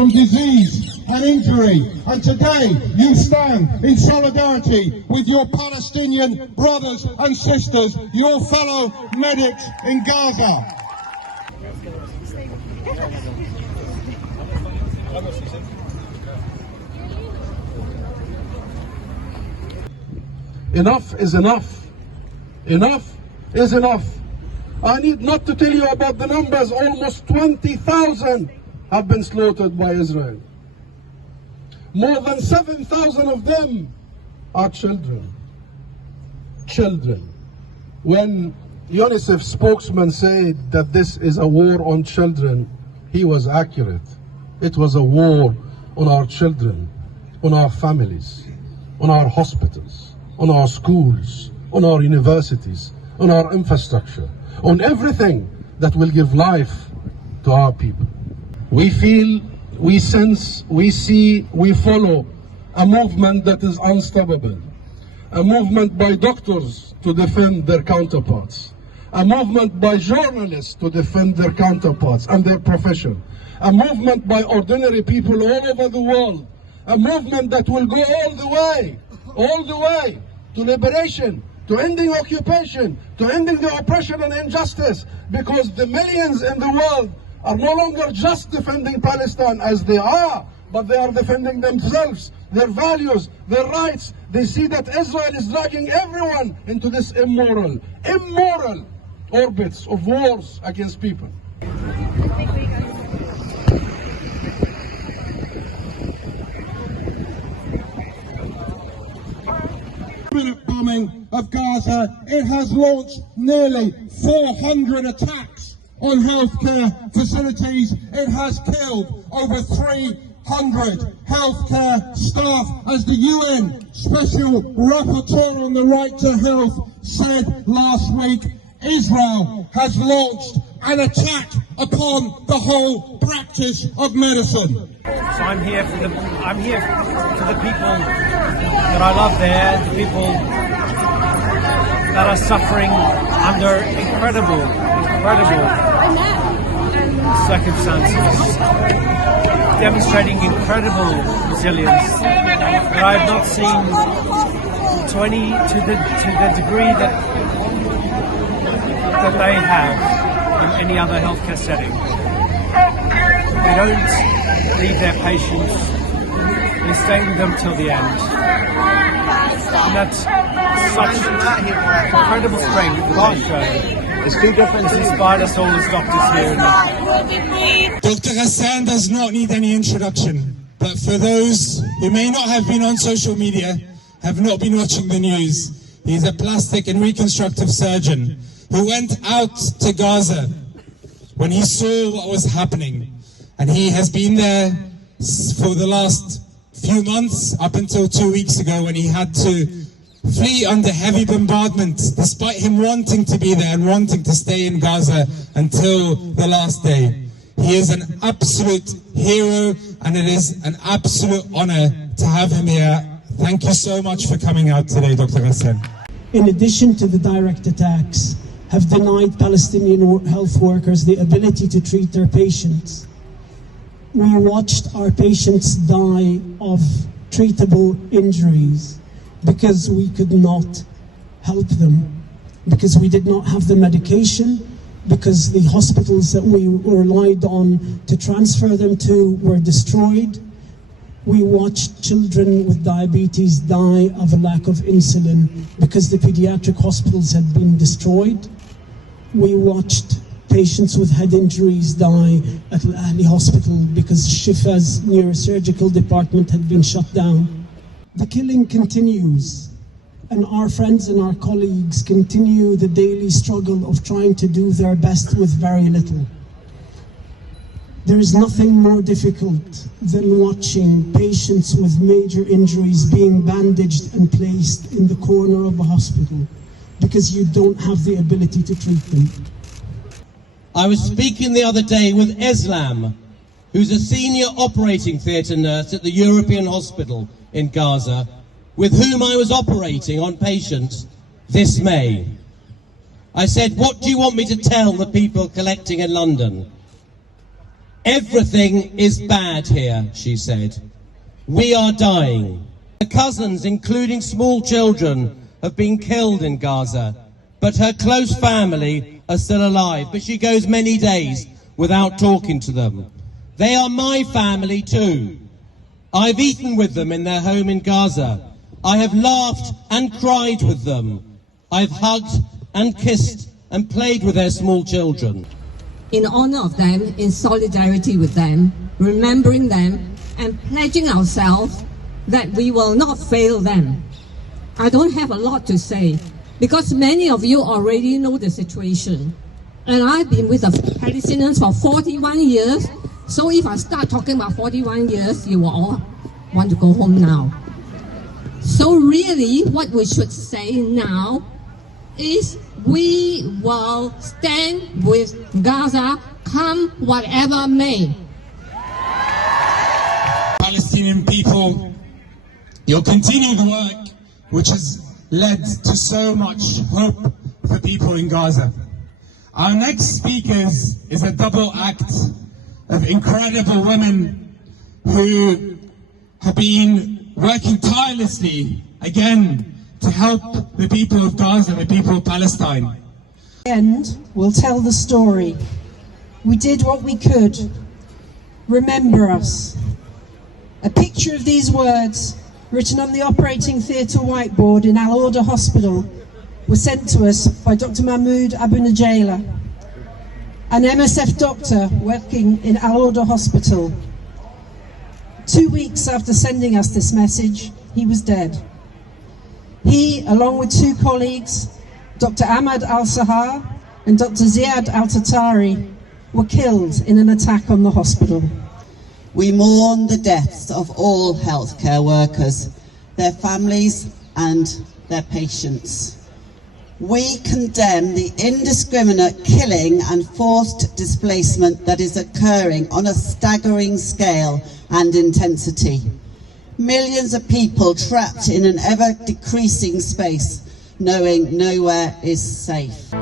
from disease and injury. And today you stand in solidarity with your Palestinian brothers and sisters, your fellow medics in Gaza. Enough is enough. Enough is enough. I need not to tell you about the numbers. Almost 20,000 have been slaughtered by Israel. More than 7,000 of them are children. Children. When UNICEF spokesman said that this is a war on children, he was accurate. It was a war on our children, on our families, on our hospitals, on our schools, on our universities, on our infrastructure, on everything that will give life to our people. We feel, we sense, we see, we follow a movement that is unstoppable. A movement by doctors to defend their counterparts. A movement by journalists to defend their counterparts and their profession. A movement by ordinary people all over the world. A movement that will go all the way to liberation, to ending occupation, to ending the oppression and injustice, because the millions in the world are no longer just defending Palestine as they are, but they are defending themselves, their values, their rights. They see that Israel is dragging everyone into this immoral orbits of wars against people. Bombing of Gaza, it has launched nearly 400 attacks on healthcare facilities. It has killed over 300 healthcare staff, as the UN Special Rapporteur on the Right to Health said last week. Israel has launched an attack upon the whole practice of medicine. So I'm here for the people that I love there, the people that are suffering under incredible circumstances, demonstrating incredible resilience that I have not seen to the degree that they have in any other healthcare setting. They don't leave their patients, they stay with them till the end. And that's such incredible strength that they show. It's inspired us all as doctors here. Dr. Hassan does not need any introduction, but for those who may not have been on social media, have not been watching the news, he's a plastic and reconstructive surgeon who went out to Gaza when he saw what was happening. And he has been there for the last few months, up until 2 weeks ago, when he had to flee under heavy bombardment, despite him wanting to be there and wanting to stay in Gaza until the last day. He is an absolute hero, and it is an absolute honor to have him here. Thank you so much for coming out today, Dr. Hassan. In addition to the direct attacks, have denied Palestinian health workers the ability to treat their patients. We watched our patients die of treatable injuries because we could not help them, because we did not have the medication, because the hospitals that we relied on to transfer them to were destroyed. We watched children with diabetes die of a lack of insulin because the pediatric hospitals had been destroyed. We watched patients with head injuries die at Al Ahli Hospital because Shifa's neurosurgical department had been shut down. The killing continues, and our friends and our colleagues continue the daily struggle of trying to do their best with very little. There is nothing more difficult than watching patients with major injuries being bandaged and placed in the corner of a hospital because you don't have the ability to treat them. I was speaking the other day with Eslam, who's a senior operating theatre nurse at the European Hospital in Gaza, with whom I was operating on patients this May. I said, what do you want me to tell the people collecting in London? Everything is bad here, she said. We are dying. Her cousins, including small children, have been killed in Gaza, but her close family are still alive. But she goes many days without talking to them. They are my family too. I've eaten with them in their home in Gaza. I have laughed and cried with them. I've hugged and kissed and played with their small children. In honor of them, in solidarity with them, remembering them, and pledging ourselves that we will not fail them. I don't have a lot to say, because many of you already know the situation. And I've been with the Palestinians for 41 years, so if I start talking about 41 years, you will all want to go home now. So really, what we should say now is we will stand with Gaza, come whatever may. Palestinian people, you'll continue the work which has led to so much hope for people in Gaza. Our next speakers is a double act of incredible women who have been working tirelessly again to help the people of Gaza, the people of Palestine. The end will tell the story. We did what we could. Remember us. A picture of these words, written on the operating theatre whiteboard in Al-Orda Hospital, was sent to us by Dr. Mahmoud Abu Najela, an MSF doctor working in Al-Orda Hospital. 2 weeks after sending us this message, he was dead. He, along with two colleagues, Dr. Ahmad Al-Sahar and Dr. Ziad Al-Tatari, were killed in an attack on the hospital. We mourn the deaths of all healthcare workers, their families and their patients. We condemn the indiscriminate killing and forced displacement that is occurring on a staggering scale and intensity. Millions of people trapped in an ever-decreasing space, knowing nowhere is safe.